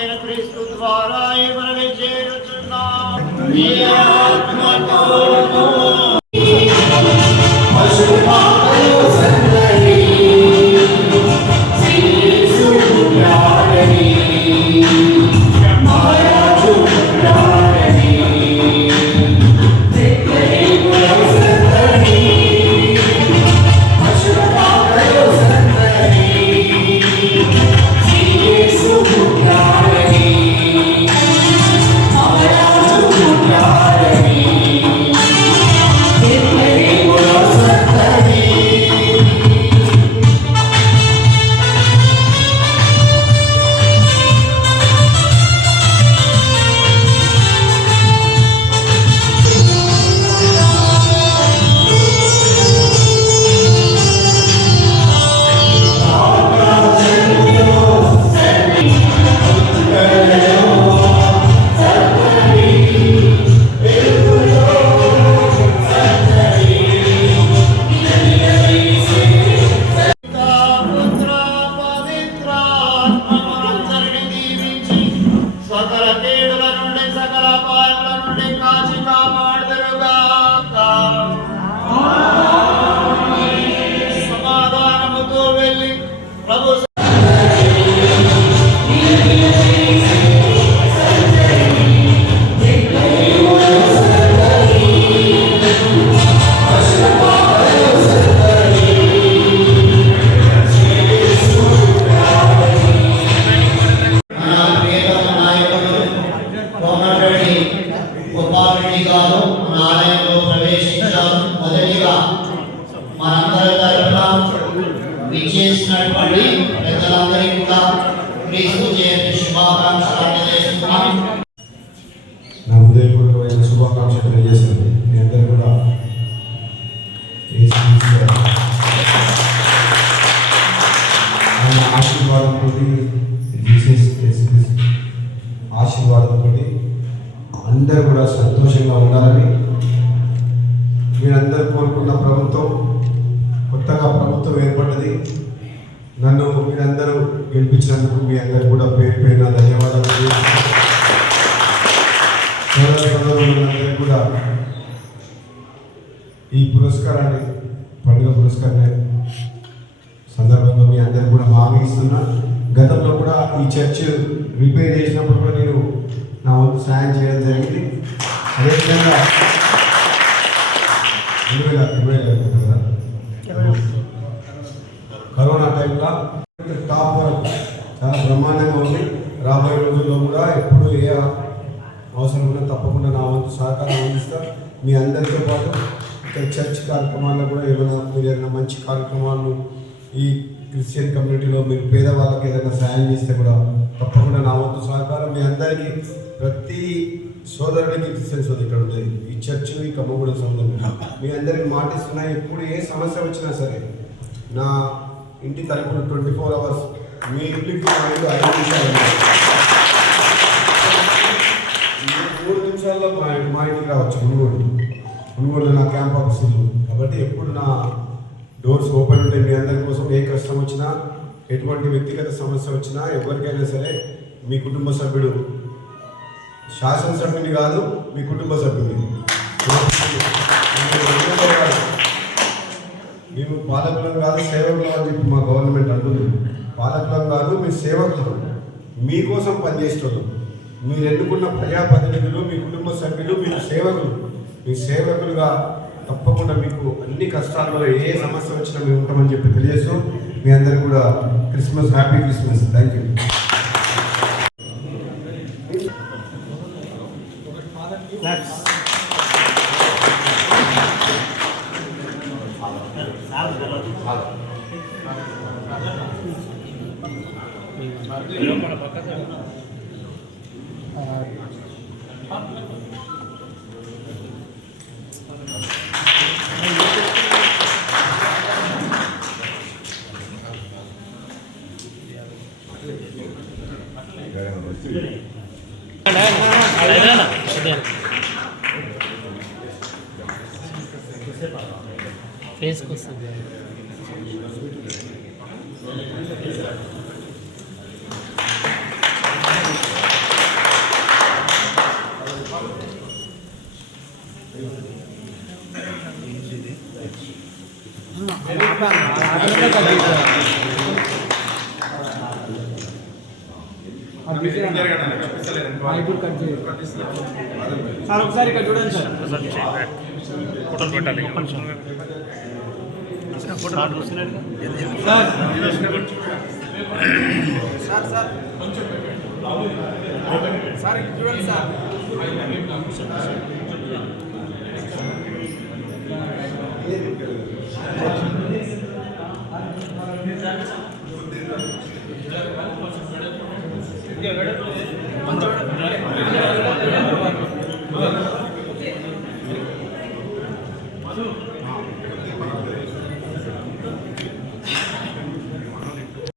ఏంటి క్రీస్తు ద్వారా విచ్చేసినటువంటి పెద్దలందరికీ కూడా క్రీస్తు జయంతి శుభాకాంక్షలు తెలియజేస్తున్నాను. నా హృదయపూర్వకమైన శుభాకాంక్షలు తెలియజేస్తుంది. మీ అందరూ కూడా ఆయన ఆశీర్వాదంతో అందరూ కూడా సంతోషంగా ఉండాలని మీరందరూ కోరుకున్న ప్రభుత్వం, కొత్తగా ప్రభుత్వం ఏర్పడ్డది. నన్ను మీరందరూ గెలిపించినందుకు మీ అందరూ కూడా పేరు పేరున ధన్యవాదాలు. సోదరులందరూ కూడా ఈ పురస్కారాన్ని, పండుగ పురస్కారాన్ని సందర్భంగా మీ అందరూ కూడా హామీ ఇస్తున్నా. గతంలో కూడా ఈ చర్చ్ రిపేర్ చేసినప్పుడు కూడా నేను నా వంతు సాయం చేయడం జరిగింది. అదేవిధంగా 2020 కరోనా టైంలో టాప్ వరకు చాలా బ్రహ్మాండంగా ఉంది. రాబోయే రోజుల్లో కూడా ఎప్పుడు ఏ అవసరం ఉన్నా తప్పకుండా నా వంతు సహకారం అందిస్తాను. మీ అందరితో పాటు ఇక్కడ చర్చ్ కార్యక్రమాల్లో కూడా ఏదైనా మంచి కార్యక్రమాలను ఈ క్రిస్టియన్ కమ్యూనిటీలో మీరు పేదవాళ్ళకి ఏదైనా సాయం చేస్తే కూడా తప్పకుండా నా వంతు సహకారం. మీ అందరికీ ప్రతి సోదరుడికి క్రిస్టియన్ సోదరు ఇక్కడ ఉంది. ఈ చర్చ్ ఈ కమ్మగూడ సోదరుడు మీ అందరికీ మాటిస్తున్నా. ఎప్పుడు ఏ సమస్య వచ్చినా సరే నా ఇంటి తలుపులు 24 hours మీ ఇంటికి 5 నిమిషాలు 3 నిమిషాల్లో మా ఇంటికి రావచ్చు. మునుగోడులో నా క్యాంప్ ఆఫీస్ ఉంది కాబట్టి ఎప్పుడు నా డోర్స్ ఓపెన్ ఉంటాయి మీ అందరి కోసం. ఏ కష్టం వచ్చినా, ఎటువంటి వ్యక్తిగత సమస్య వచ్చినా, ఎవరికైనా సరే మీ కుటుంబ సభ్యుడు, శాసనసభ్యుని కాదు మీ కుటుంబ సభ్యుని, మేము పాలకులం కాదు సేవకులం అని చెప్పి మా గవర్నమెంట్ అంటుంది. పాలకులం కాదు, మీ సేవకులం, మీకోసం పనిచేస్తున్నాం. మీరు ఎన్నుకున్న ప్రజాప్రతినిధులు, మీ కుటుంబ సభ్యులు, మీరు సేవకులు. మీ సేవకులుగా తప్పకుండా మీకు అన్ని కష్టాల్లో ఏ సమస్య వచ్చినా మేము ఉంటామని చెప్పి తెలియజేస్తూ మీ అందరికీ కూడా Christmas, happy Christmas. Thank you. ఫేస్కి వస్తుంది. సార్ ఒకసారి ఇక్కడ చూడండి సార్. ఫోటోలు పెట్టాలి. సార్ సార్ సార్ ఇక్కడ చూడండి సార్. కొంచెం